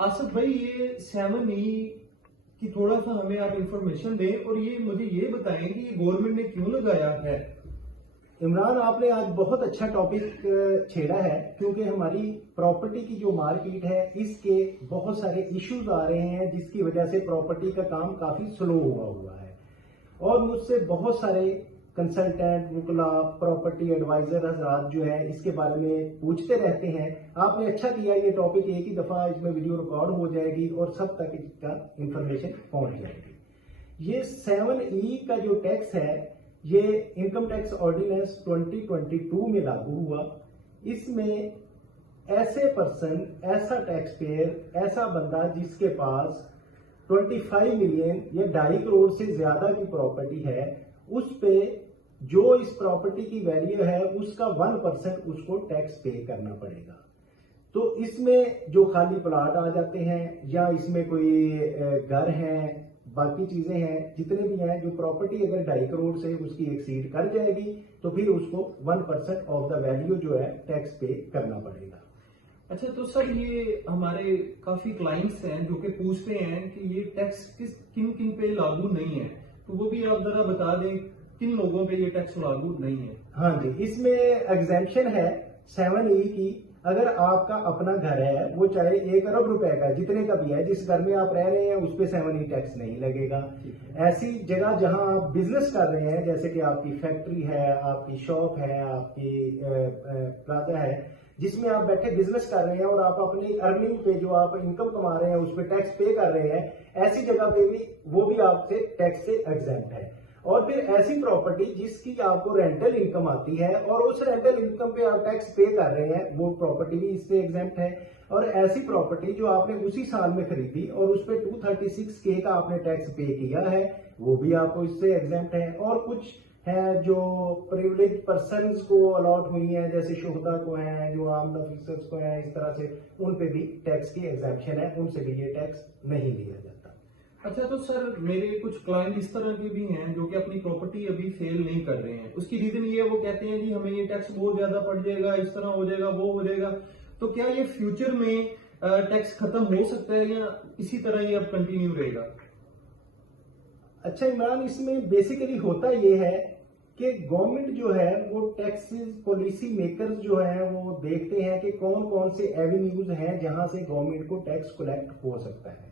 आसिफ भाई, ये 7E की थोड़ा सा हमें आप इंफॉर्मेशन दें और ये मुझे ये बताएं कि ये गवर्नमेंट ने क्यों लगाया है। इमरान, आपने आज बहुत अच्छा टॉपिक छेड़ा है, क्योंकि हमारी प्रॉपर्टी की जो मार्केट है इसके बहुत सारे इश्यूज आ रहे हैं, जिसकी वजह से प्रॉपर्टी का काम काफी स्लो हुआ है। और मुझसे बहुत सारे कंसल्टेंट, वुकला, प्रॉपर्टी एडवाइजर हजरात जो है इसके बारे में पूछते रहते हैं। आपने अच्छा किया, ये टॉपिक एक ही दफा इसमें वीडियो रिकॉर्ड हो जाएगी और सब तक इसका इंफॉर्मेशन पहुंच जाएगी। ये 7E का जो टैक्स है ये इनकम टैक्स ऑर्डिनेंस 2022 में लागू हुआ। इसमें ऐसे पर्सन, ऐसा टैक्स पेयर, ऐसा बंदा जिसके पास 25 मिलियन या 2.5 करोड़ से ज्यादा की प्रॉपर्टी है, उस पे जो इस प्रॉपर्टी की वैल्यू है उसका 1% उसको टैक्स पे करना पड़ेगा। तो इसमें जो खाली प्लाट आ जाते हैं या इसमें कोई घर है, बाकी चीजें हैं, जितने भी हैं, जो प्रॉपर्टी अगर 2.5 करोड़ से उसकी एक्सीड कर जाएगी तो फिर उसको 1% ऑफ द वैल्यू जो है टैक्स पे करना पड़ेगा। अच्छा, तो सर ये हमारे काफी क्लाइंट्स हैं जो कि पूछते हैं कि ये टैक्स किन किन पे लागू नहीं है, तो वो भी आप जरा बता दें किन लोगों पे ये टैक्स लागू नहीं है। हाँ जी, इसमें एग्जेम्पशन है 7E की। अगर आपका अपना घर है, वो चाहे 1 अरब रुपए का, जितने का भी है, जिस घर में आप रह रहे हैं उस पे 7E टैक्स नहीं लगेगा। ऐसी जगह जहां आप बिजनेस कर रहे हैं, जैसे कि आपकी फैक्ट्री है, आपकी शॉप है, आपकी प्लाजा है, जिसमें आप बैठे बिजनेस कर रहे हैं और आप अपनी अर्निंग पे जो आप इनकम कमा रहे हैं उस पर टैक्स पे कर रहे हैं, ऐसी जगह पे भी वो भी आपसे टैक्स से एग्जेम्प्ट है। और फिर ऐसी प्रॉपर्टी जिसकी आपको रेंटल इनकम आती है और उस रेंटल इनकम पे आप टैक्स पे कर रहे हैं, वो प्रॉपर्टी भी इससे एग्जेम्प्ट है। और ऐसी प्रॉपर्टी जो आपने उसी साल में खरीदी और उस पर 236K का आपने टैक्स पे किया है, वो भी आपको इससे एग्जेम्प्ट है। और कुछ है जो प्रिविलेज पर्सन्स को अलॉट हुई है, जैसे शोहदा को है, जो आर्म्ड ऑफिसर्स को है, इस तरह से उन पे भी टैक्स की एग्जेम्पशन है, उनसे भी ये टैक्स नहीं लिया जाता। अच्छा, तो सर मेरे कुछ क्लाइंट इस तरह के भी हैं जो कि अपनी प्रॉपर्टी अभी सेल नहीं कर रहे हैं। उसकी रीजन ये, वो कहते हैं कि हमें ये टैक्स बहुत ज्यादा पड़ जाएगा, इस तरह हो जाएगा, वो हो जाएगा। तो क्या ये फ्यूचर में टैक्स खत्म हो सकता है या इसी तरह ये अब कंटिन्यू रहेगा? अच्छा इमरान, इसमें बेसिकली होता ये है कि गवर्नमेंट जो है वो टैक्सेस पॉलिसी मेकर्स जो है वो देखते हैं कि कौन कौन से एवेन्यूज हैं जहां से गवर्नमेंट को टैक्स कलेक्ट हो सकता है।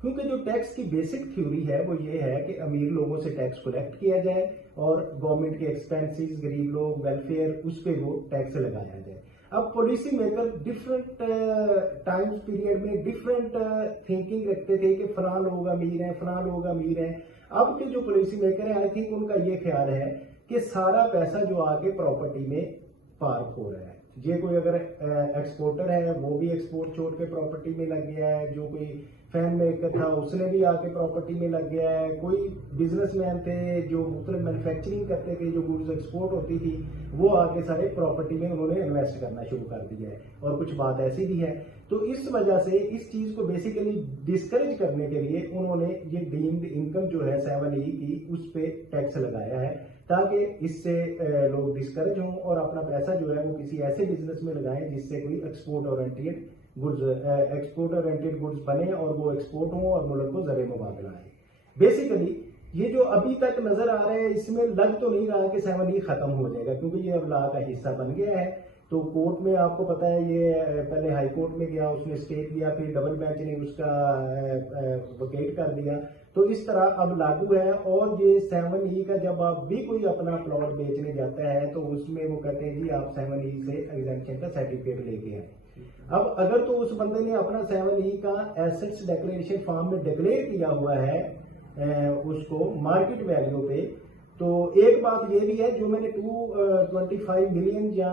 क्योंकि जो टैक्स की बेसिक थ्योरी है वो ये है कि अमीर लोगों से टैक्स कलेक्ट किया जाए और गवर्नमेंट के एक्सपेंसेस, गरीब लोग, वेलफेयर, उस पर वो टैक्स लगाया जाए। अब policy maker different time period में डिफरेंट थिंकिंग रखते थे कि फलां लोग अमीर हैं, फलां लोग अमीर हैं। अब के जो पॉलिसी मेकर हैं, आई थिंक उनका ये ख्याल है कि सारा पैसा जो आके प्रॉपर्टी में पार्क हो रहा है। ये कोई अगर एक्सपोर्टर है वो भी एक्सपोर्ट छोड़ के प्रॉपर्टी में लग गया है, जो कोई फैन मेकर था उसने भी आके प्रॉपर्टी में लग गया है, कोई बिजनेसमैन थे जो मतलब मैन्युफैक्चरिंग करते थे, जो गुड्स एक्सपोर्ट होती थी, वो आके सारे प्रॉपर्टी में उन्होंने इन्वेस्ट करना शुरू कर दिया है। और कुछ बात ऐसी भी है। तो इस वजह से इस चीज को बेसिकली डिस्करेज करने के लिए उन्होंने ये डीम्ड इनकम जो है 7E की, उस पे टैक्स लगाया है, ताकि इससे लोग डिस्करेज हों और अपना पैसा जो है वो किसी ऐसे बिजनेस में लगाएं जिससे कोई एक्सपोर्ट ओरिएंटेड गुड्स बने और वो एक्सपोर्ट हों और मुल्क को ज़र मुबादला आए। बेसिकली ये जो अभी तक नजर आ रहा है, इसमें लग तो नहीं रहा कि 7E खत्म हो जाएगा, क्योंकि ये अब लॉ का हिस्सा बन गया है। तो कोर्ट में आपको पता है ये पहले हाई कोर्ट में गया, उसने स्टे किया, फिर डबल बेंच ने उसका वकेट कर दिया। तो इस तरह अब लागू है। और ये 7E का जब आप भी कोई अपना प्लॉट बेचने जाता है तो उसमें वो कहते हैं जी आप 7E से एग्जेम्पशन का सर्टिफिकेट लेके आए। अब अगर तो उस बंदे ने अपना 7E का एसेट्स डिक्लेरेशन फॉर्म में डिक्लेयर किया हुआ है उसको मार्केट वैल्यू पे, तो एक बात ये भी है, जो मैंने 225 मिलियन या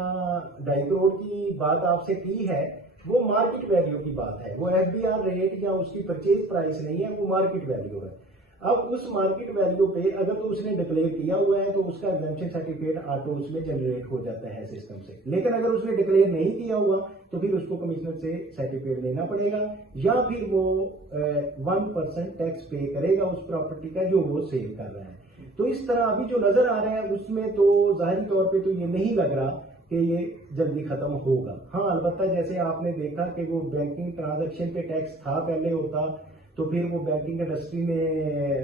2.5 करोड़ की बात आपसे की है, वो मार्केट वैल्यू की बात है, वो FBR रेट या उसकी परचेज प्राइस नहीं है, वो मार्केट वैल्यू है। अब उस मार्केट वैल्यू पे अगर तो उसने डिक्लेयर किया हुआ है तो उसका एग्जेम्पशन सर्टिफिकेट ऑटो उसमें जनरेट हो जाता है सिस्टम से। लेकिन अगर उसने डिक्लेयर नहीं किया हुआ तो फिर उसको कमिश्नर से सर्टिफिकेट लेना पड़ेगा, या फिर वो 1% टैक्स पे करेगा उस प्रॉपर्टी का जो वो सेल कर रहा है। तो इस तरह अभी जो नजर आ रहा है उसमें तो जाहिर तौर पे तो ये नहीं लग रहा کہ یہ جلدی ختم ہوگا. ہاں البتہ جیسے آپ نے دیکھا کہ وہ بینکنگ ٹرانزیکشن پہ ٹیکس تھا پہلے ہوتا، تو پھر وہ بینکنگ انڈسٹری نے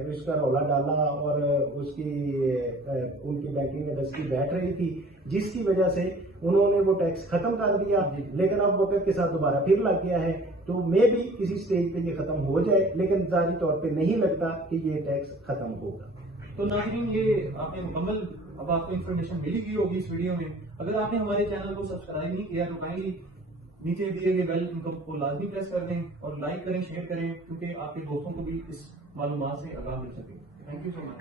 اس کا رولا ڈالا اور ان کی بینکنگ انڈسٹری بیٹھ رہی تھی، جس کی وجہ سے انہوں نے وہ ٹیکس ختم کر دیا. لیکن اب وقت کے ساتھ دوبارہ پھر لگ گیا ہے، تو میں بھی کسی سٹیج پہ یہ ختم ہو جائے، لیکن ظاہری طور پہ نہیں لگتا کہ یہ ٹیکس ختم ہوگا. تو ناظرین، یہ آپ نے مکمل اب آپ کو انفارمیشن ملی گئی ہوگی اس ویڈیو میں. اگر آپ نے ہمارے چینل کو سبسکرائب نہیں کیا تو کائنڈلی نیچے دیے گئے بیل آئکن کو لازمی پریس کر دیں اور لائک کریں، شیئر کریں، کیونکہ آپ کے دوستوں کو بھی اس معلومات سے آگاہ مل سکے. Thank you so much.